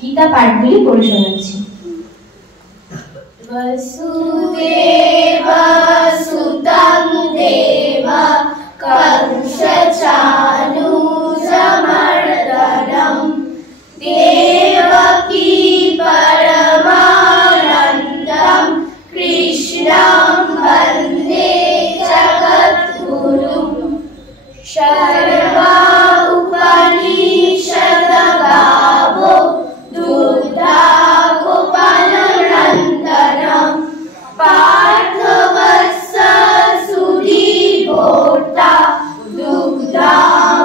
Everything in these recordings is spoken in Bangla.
गीता पाठগুলি পড়ে শোনাচ্ছি। वसुदेव सुतं देव कंसचानूरमर्दनं देवकी परमानन्दं कृष्णं वन्दे जगद्गुरुं शर्वा उपनिषद्गावो दुग्धा गोपालनन्दनं पार्थवत्स सुधीभोक्ता दुग्धामृतमदाहृतम्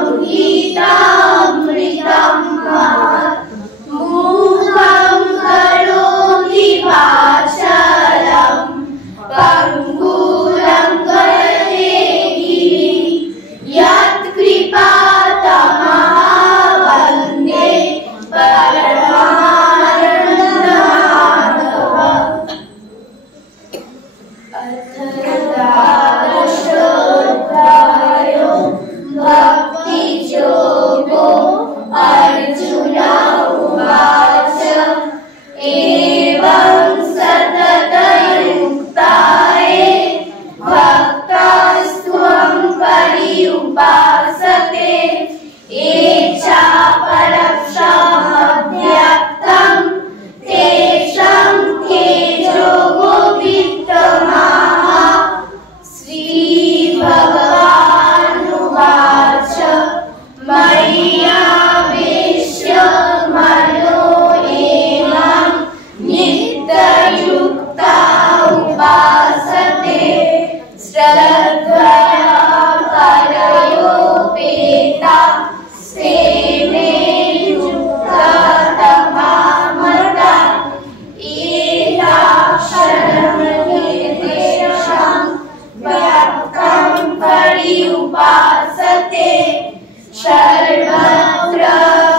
सर्वत्र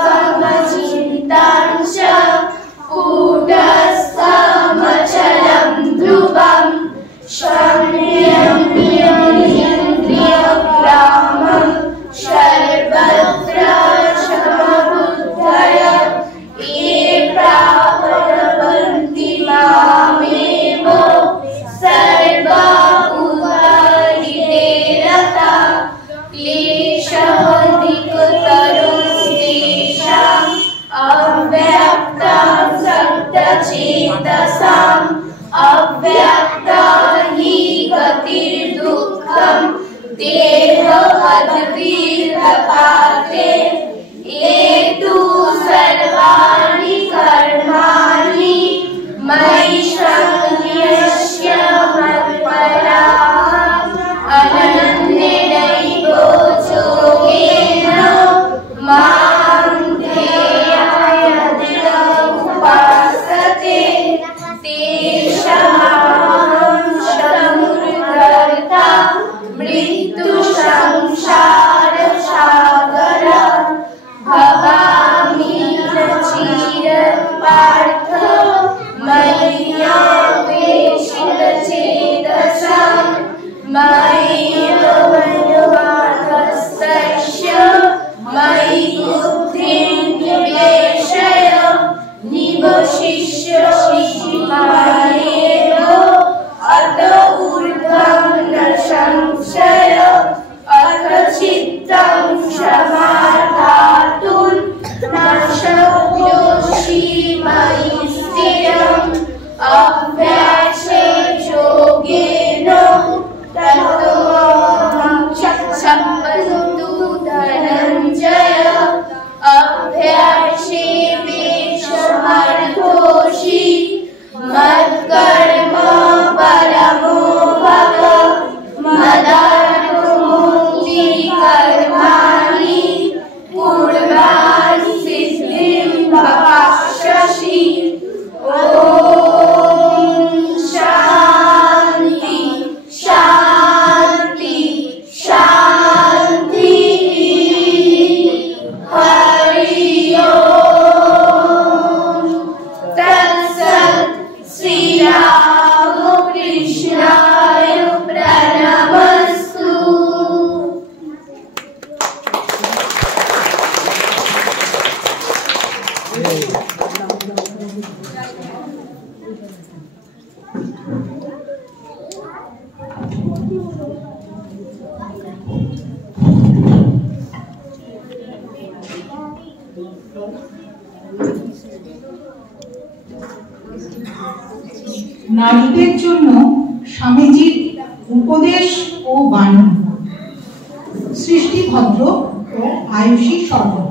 समचिन्तं च कूटस्थमचलं ध्रुवं संयम्येन्द्रियग्रामं सर्वत्र समबुद्धय ये प्रापन्ति मामेव सर्वभूतानि रता क्लेशोऽधिकतरुस्तेषाम् अव्यक्तं सक्तचेतसाम् अव्यक्ता हि गतिर्दुःखं देहवद्भिर्लपाते ये तु सर्वाणि कर्माणि मयि सन्न्यस्य मत्पराः अनन्येनैव योगेन मां ध्येयायदुपासते तेषां शतमुर्गर्ता मृत्युसंसारसागरं भवामि न चिरपार्थ मय्यावेशितचेतसां मय्येव मनोवाधस्तस्य मयि बुद्धिं निवेशय निवशिष्यसि मय्येव अत ऊर्ध्वं न संशय अथ चित्तं समाधातुं न शक्योऽसि मयि स्थिरम् अभ्यासे योगेन ततो सम्पन्तु धनञ्जय अभ्यासे समर्थोऽसि मत्कर्म परमो भव मदानुमोक्ति कर्माणि पूर्वाणि सिद्धिं भवास्यसि ॐ शान्ति शान्ति शान्ति हरि ओम तत्सत् श्रीरामकृष्णाय प्रणमस्तु। নারীদের জন্য স্বামীজির উপদেশ ও বাণী। সৃষ্টি ভদ্র ও আয়ুষী শর্মা।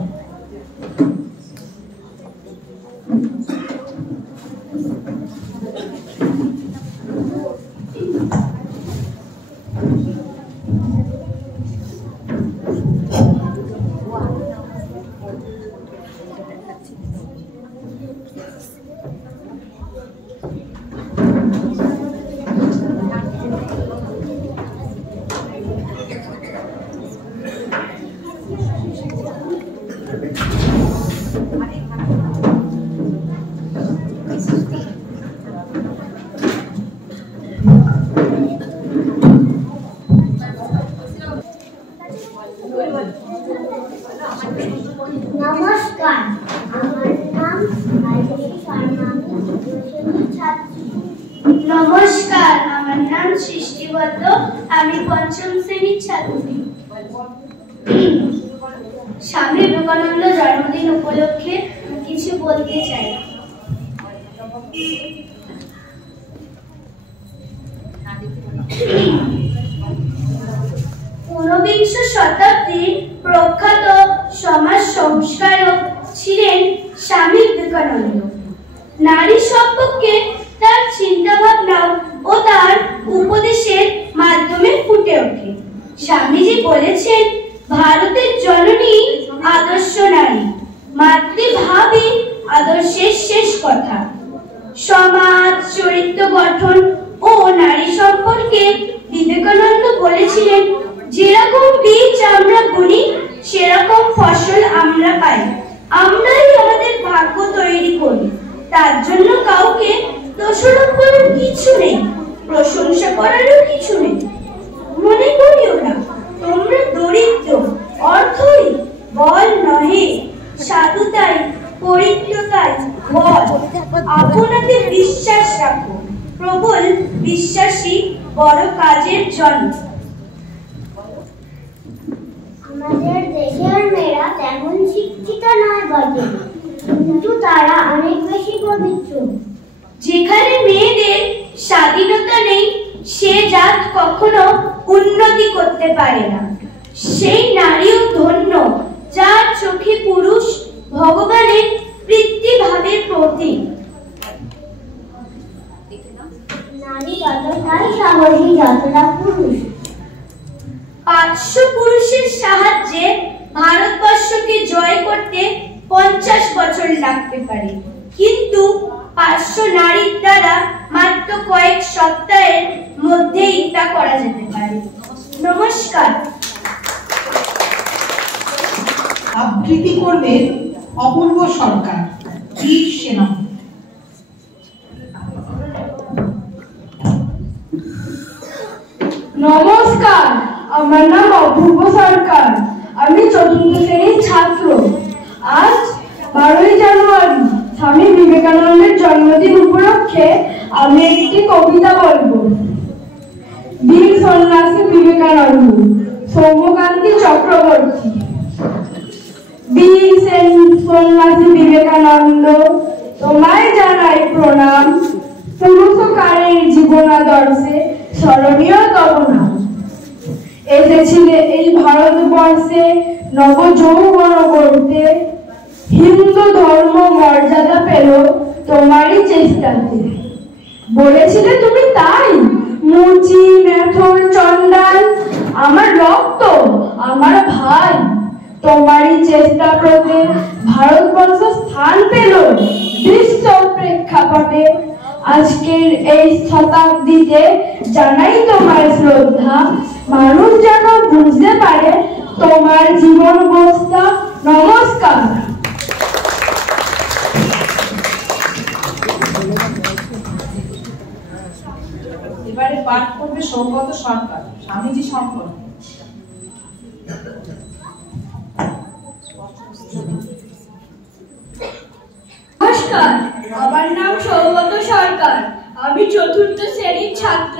নমস্কার, আমার নাম আয়ুষী শর্মা। নমস্কার, আমার নাম সৃষ্টি ভদ্র, আমি পঞ্চম শ্রেণীর ছাত্রী। স্বামী বিবেকানন্দ জন্মদিন উপলক্ষে কিছু বলতে চাই। ঊনবিংশ শতাব্দীর প্রখ্যাত সমাজ সংস্কারক ছিলেন স্বামী বিবেকানন্দ। নারী সম্পর্কে তার চিন্তা ভাবনা ও তার উপদেশের মাধ্যমে ফুটে ওঠে। স্বামীজি বলেছেন, ভারতের জননী আদর্শ নারী, মাতৃভাবই আদর্শের শেষ কথা। সমাজ, চরিত্র গঠন ও নারী সম্পর্কে বিবেকানন্দ বলেছিলেন, যেরকম বীজ আমরা বুনি সেরকম আমরা পাই। আমরাই আমাদের ভাগ্য তৈরি করি। তার জন্য কাউকে দোষারোপ করার কিছু নেই, প্রশংসা করারও কিছু নেই। মনে করিও না তোমরা দরিদ্র, অর্থই বল নহে, সাধুতাই পরিত্রতাই বল। আপনাতে বিশ্বাস রাখো, প্রবল বিশ্বাসী বড় কাজের জন্য। আমাদের দেশের মেয়েরা তেমন শিক্ষিত নয় বটে, কিন্তু তারা অনেক বেশি পবিত্র। যেখানে মেয়েদের স্বাধীনতা নেই, সে জাত কখনো উন্নতি করতে পারে না। সেই নারীও ধন্য যার চোখে পুরুষ ভগবানের প্রীতিভাবের প্রতীক। নারী যতটাই সাহসী যতটা পুরুষ। 500 পুরুষের সাহায্যে ভারতবর্ষকে জয় করতে 50 বছর লাগতে পারে, কিন্তু 500 নারীর দ্বারা মাত্র কয়েক সপ্তাহের মধ্যেই তা করা যেতে পারে। নমস্কার। আবৃত্তি করবেন অপূর্ব সরকার, বীর সেনাপতি। নমস্কার, আমার নাম অপূর্ব সরকার। আমি 4th শ্রেণীর ছাত্র। আজ 12ই জানুয়ারি স্বামী বিবেকানন্দের জন্মদিন উপলক্ষে আমি একটি কবিতা বলবো। বীর সন্ন্যাসী বিবেকানন্দ, সৌম্যকান্তি চক্রবর্তী। বীর সন্ন্যাসী বিবেকানন্দ, তোমায় জানাই প্রণাম। পুরুষকারের জীবনাদর্শে স্মরণীয় তব নাম। এসেছিলে এই ভারতবর্ষে নব যৌবন করতে, হিন্দু ধর্ম মর্যাদা পেল তোমারই চেষ্টাতে। বলেছিলে তুমি তাই, মুচি মেথর চন্ডাল আমার রক্ত আমার ভাই। তোমারই চেষ্টা করতে ভারতবর্ষ স্থান পেল বিশ্ব প্রেক্ষাপটে। আজকের এই শতাব্দীতে জানাই তোমার শ্রদ্ধা। মানুষ যেন বুঝতে পারে তোমার জীবন অবস্থা। নমস্কার। এবারে পাঠ করবে সৌগত সরকার, স্বামীজি সম্পর্কে। নমস্কার, আমার নাম সৌগত সরকার। আমি 4th শ্রেণীর ছাত্র।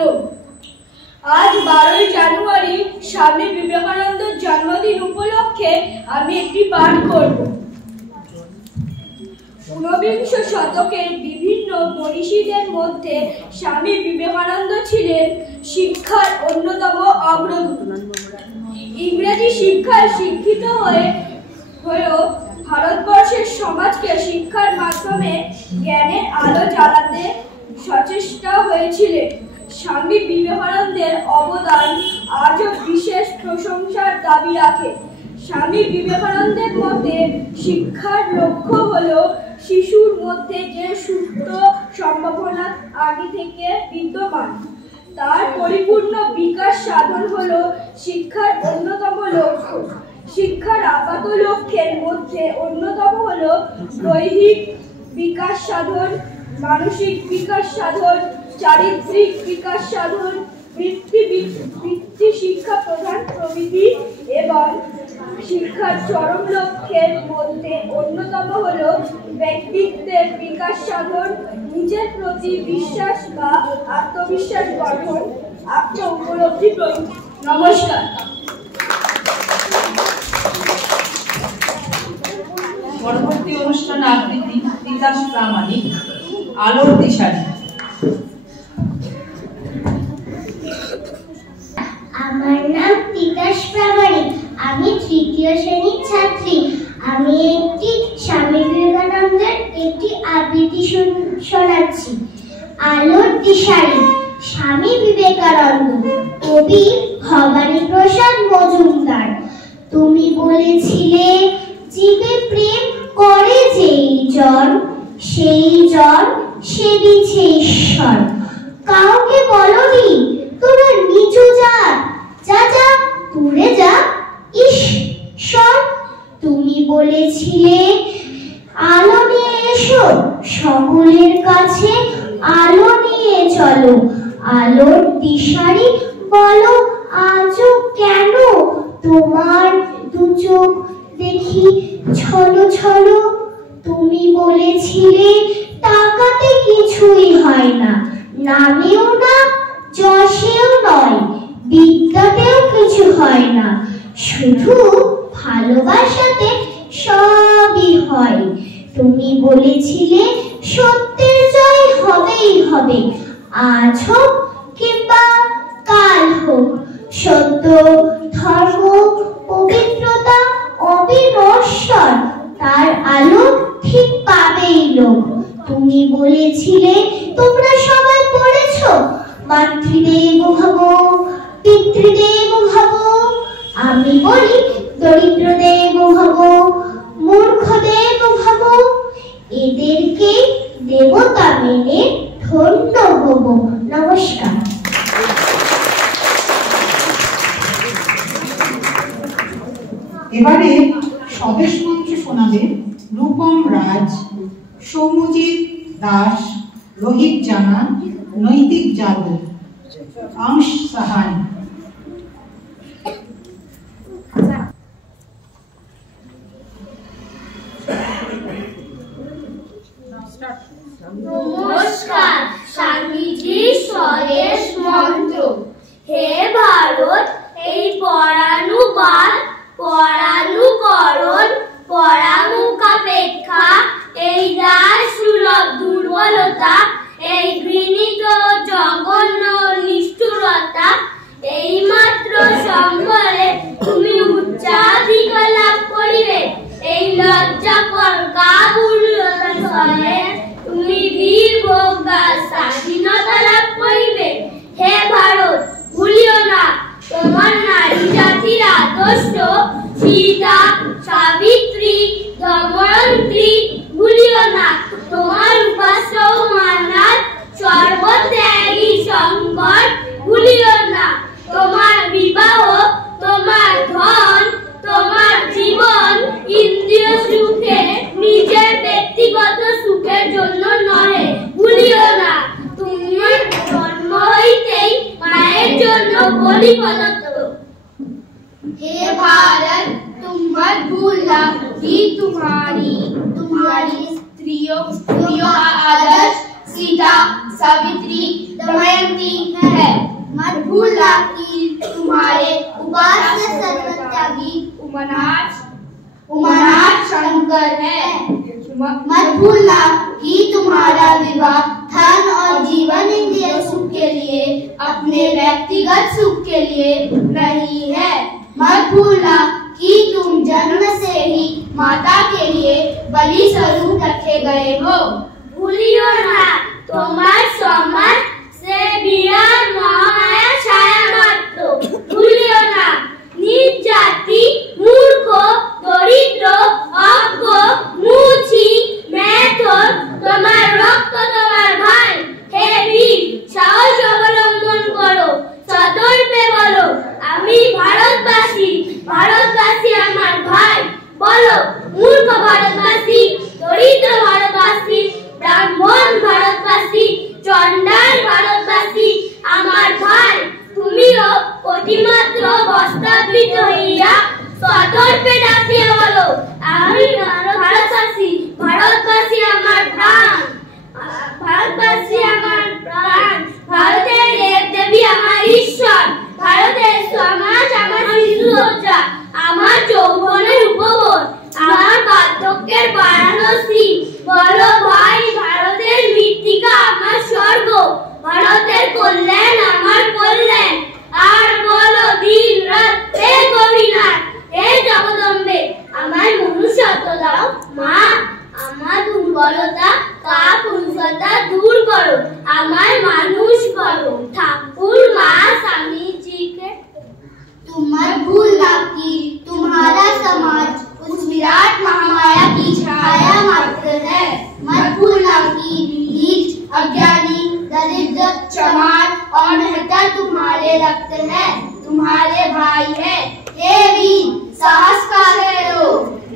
আজ 12ই জানুয়ারি স্বামী বিবেকানন্দের জন্মদিন উপলক্ষে আমি একটি পাঠ করব। 19বিংশ শতকের বিভিন্ন মনীষীদের মধ্যে স্বামী বিবেকানন্দ ছিলেন শিক্ষার অন্যতম অগ্রদূত। ইংরেজি শিক্ষায় শিক্ষিত হয়েও ভারতবর্ষের সমাজকে শিক্ষার মাধ্যমে জ্ঞানের আলো জ্বালাতে সচেষ্ট হয়েছিলেন। স্বামী বিবেকানন্দের অবদান আজও বিশেষ প্রশংসার দাবি রাখে। স্বামী বিবেকানন্দের মতে শিক্ষার লক্ষ্য হলো শিশুর মধ্যে যে সুপ্ত সম্ভাবনা আগে থেকে বিদ্যমান তার পরিপূর্ণ বিকাশ সাধন হলো শিক্ষার অন্যতম লক্ষ্য। শিক্ষার আপাত লক্ষ্যের মধ্যে অন্যতম হলো দৈহিক বিকাশ সাধন, মানসিক বিকাশ সাধন, চারিত্রিক বিকাশ সাধন, বৃত্তি শিক্ষা প্রদান প্রভৃতি। এবং শিক্ষার চরম লক্ষ্যের মধ্যে অন্যতম হলো ব্যক্তিত্বের বিকাশ সাধন, নিজের প্রতি বিশ্বাস বা আত্মবিশ্বাস গঠন, আত্ম উপলব্ধি প্রভৃতি। নমস্কার। পরবর্তী অনুষ্ঠান আবৃত্তি তিতাস প্রামাণিক, আলোর দিশারি। আমার নাম তিতাস প্রামাণিক। আমি 3য় শ্রেণীর ছাত্রী। আমি একটি স্বামী বিবেকানন্দের একটি আবৃত্তি শোনাচ্ছি। আলোর দিশারি। স্বামী বিবেকানন্দ, কবি ভবানী প্রসাদ মজুমদার। তুমি বলেছিলে জীবে প্রেম করে যেই জন, সেই জন সেবিছে ঈশ্বর। কাউকে বলনি তোমার নিচু জাত, যা যা দূরে যা ঈশ্বর। তুমি বলে বলেছিলে আলো নিয়ে এসো, সকলের কাছে আলো নিয়ে চলো। আলোর দিশারি বলো আজও কেন তোমার দু চোখ দেখি ছলো ছলো। তুমি বলেছিলে টাকাতে কিছুই হয় না, নামেও না যশেও নয়, বিদ্যাতেও কিছু হয় না, শুধু ভালোবাসাতে সবই হয়। তুমি বলেছিলে সত্যের জয় হবেই হবে, আজ হোক কিংবা কাল হোক। সত্য, ধর্ম, পবিত্রতা অবিনশ্বর, তার আলো ঠিক পাবেই লোক। তুমি বলেছিলে তোমরা সবাই পড়েছ মাতৃদেব ভব পিতৃদেব ভব, আমি বলি দরিদ্রদেব ভব মূর্খদেব ভব। এদেরকে দেবতা মেনে ধন্য হব। নমস্কার। এবারে স্বদেশ মন্ত্র শোনাবেন রূপম রাজ, সৌম্যজিৎ দাস, রোহিত জানা, নৈতিক যাদব, অংশ সাহাই। নমস্কার। স্বামীজির স্বদেশ মন্ত্র। হে ভারত, এই পরানুবাদ, পরানুকরণ, পরামুখাপেক্ষা, এই দাস সুলভ দুর্বলতা, এই ঘৃণিত জঘন্য নিষ্ঠুরতা, এই মাত্র সম্বলে তুমি উচ্চাধিকার লাভ করিবে। এই লজ্জাকর কাপুরুষতার ফলে তুমি বীর ভোগা স্বাধীনতা লাভ করিবে। হে ভারত, ভুলিও না তোমার নারী জাতির আদর্শ, সীতা, সাবিত্রী, দময়ন্তী। ভুলিও না তোমার উপাস্য মান্নাত, সর্বত্যাগী শঙ্কর। ভুলিও না তোমার বিবাহ, তোমার ধন, তোমার জীবন ইন্দ্রিয় সুখে, নিজের ব্যক্তিগত সুখের জন্য নহে। ভুলিও না তোমার জন্ম হইতেই মায়ের জন্য বলি প্রদত্ত। हे भारत, तुम मत भूलना कि तुम्हारी स्त्रियों का आदर्श सीता, सावित्री, दमयंती है। मत भूलना कि तुम्हारे उपास्य सर्वत्यागी उमानाथ शंकर है। मत भूलना कि तुम्हारा विवाह धन और जीवन इंद्रिय सुख के लिए, अपने व्यक्तिगत सुख के लिए नहीं है। मत भूलना कि तुम जन्म से ही माता के लिए बलि स्वरूप रखे गए हो। भूलियो ना तुम्हार समाज से विराट महामाया छाया मात्र। भूलियो ना नीच जाति, मूर्ख, दरिद्र, अज्ञ, मूर्छी, मैथुन, তোমার রক্ত তোমার ভাই। হে বীর, সাহস অবলম্বন করো, সদর্পে বলো আমি ভারতবাসী। ভারতবাসী আমার ভাই। বলো মূর্খ ভারতবাসী, দরিদ্র ভারতবাসী, ব্রাহ্মণ ভারতবাসী, চণ্ডাল ভারতবাসী আমার ভাই। তুমিও অতিমাত্র বস্ত্রাবৃত হইয়া সদর্পে ডাকিয়ে বলো আমি ভারতবাসী। ভারতবাসী আমার প্রাণ, ভারতবাসী আমার প্রাণ। ভারতের দেব দেবী আমার ঈশ্বর, ভারতের সমাজ আমার শিশুরা, আমার যৌবনের উপবোধ, আমার বার্ধক্যের বারাণসী। বলো ভাই ভারতের মৃত্তিকা আমার স্বর্গ, ভারতের কল্যাণ আমার কল্যাণ। আর বলো দিন রাত হে গোপীনাথ, হে জগদম্বে আমায় মনুষ্যত্ব দাও মা। আমার দুর্বলতা কাপুরুষতা দূর করো, আমায় মানুষ করো। ঠাকুর মা स्वामीजी तुम मत भूलना कि तुम्हारा समाज उस विराट महामाया की छाया मात्र है। मत भूलना कि नीच, अज्ञानी, दरिद्र, चमार और मेहता तुम्हारे रक्त है, तुम्हारे भाई है। हे वीर, साहस का करो,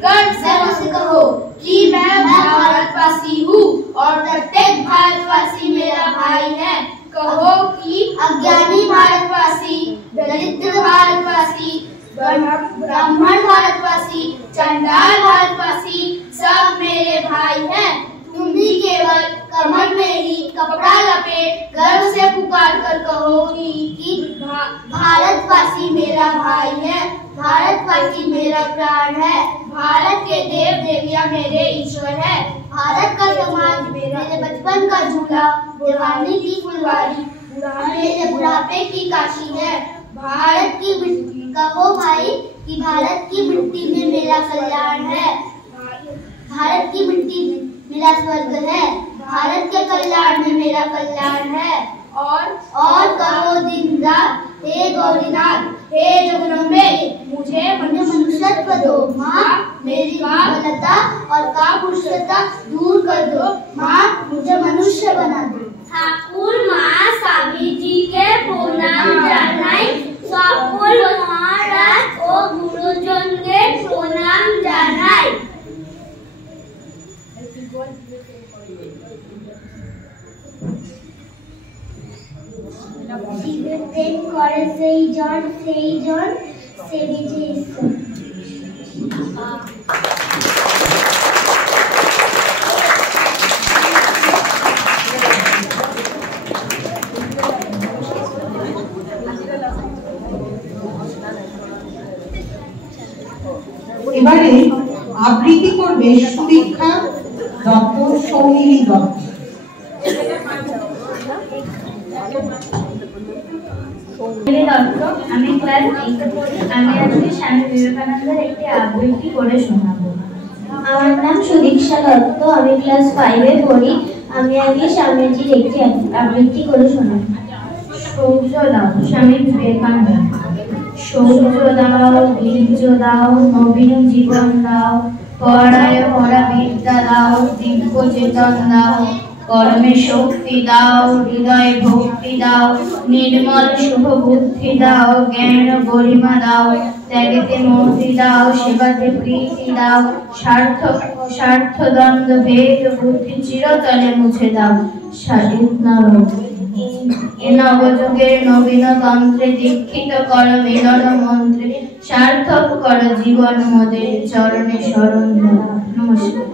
गर्व से कहो कि मैं भारतवासी हूँ और प्रत्येक भारतवासी मेरा भाई है। कहो कि अज्ञानी भारतवासी, दरिद्र भारतवासी, ब्राह्मण भारतवासी, चंडाल भारतवासी सब मेरे भाई हैं। तुम भी केवल कमर में ही कपड़ा लपेट गर्व से पुकार कर कहो कि भारतवासी मेरा भाई है, भारतवासी मेरा प्राण है, भारत के देव देवियां मेरे ईश्वर है, भारत का समाज मेरे बचपन का झूला, जवानी की फुलवारी, मेरे बुढ़ापे की काशी है। भारत की मिट्टी कहो भाई कि भारत की मिट्टी में मेरा कल्याण है, भारत की मिट्टी मेरा स्वर्ग है, भारत के कल्याण में मेरा कल्याण है। और कहो दिन रात, हे गौरीनाथ, हे जगदम्बे, मुझे मनुष्यत्व दो माँ, मेरी बालता और कापुरुषता दूर कर दो माँ, मुझे मनुष्य बना दो। ठाकुर माँ स्वामी जी के प्रणाम জানাই, সকল মহারাজ ও গুরুজনদের প্রণাম জানাই। শিবের প্রেম করে সেই জন সেবিছে ঈশ্বর। এবারে আবৃত্তি করবে সুদীক্ষা দত্ত, সৌমিলি দত্ত। আমি ক্লাস 8 পড়ি। আমি আজকে স্বামী বিবেকানন্দের একটি আবৃত্তি করে শোনাবো। আমার নাম সুদীক্ষা দত্ত, আমি ক্লাস 5 পড়ি। আমি আগে স্বামীজির একটি আবৃত্তি করে শোনাবো। সৌর্য দাও স্বামী বিবেকানন্দ, সৌর্য দাও, বীর্য দাও, নবীন জীবন দাও, পড়ায় পড়া বিদ্যা দাও, দিব্য চেতন দাও, কর্মে শক্তি দাও, হৃদয় ভক্তি দাও, নির্মল শুভ বুদ্ধি দাও, জ্ঞান গরিমা দাও, ত্যাগেতে মূর্তি দাও, সেবাতে প্রীতি দাও, স্বার্থ দ্বন্দ্ব ভেদ বুদ্ধি চিরতলে মুছে দাও। স্বাধীন এ নবযুগের নবীন তন্ত্রে দীক্ষিত কর মিলন মন্ত্রে, সার্থক কর জীবন মোদের চরণে শরণ দাও। নমস্কার।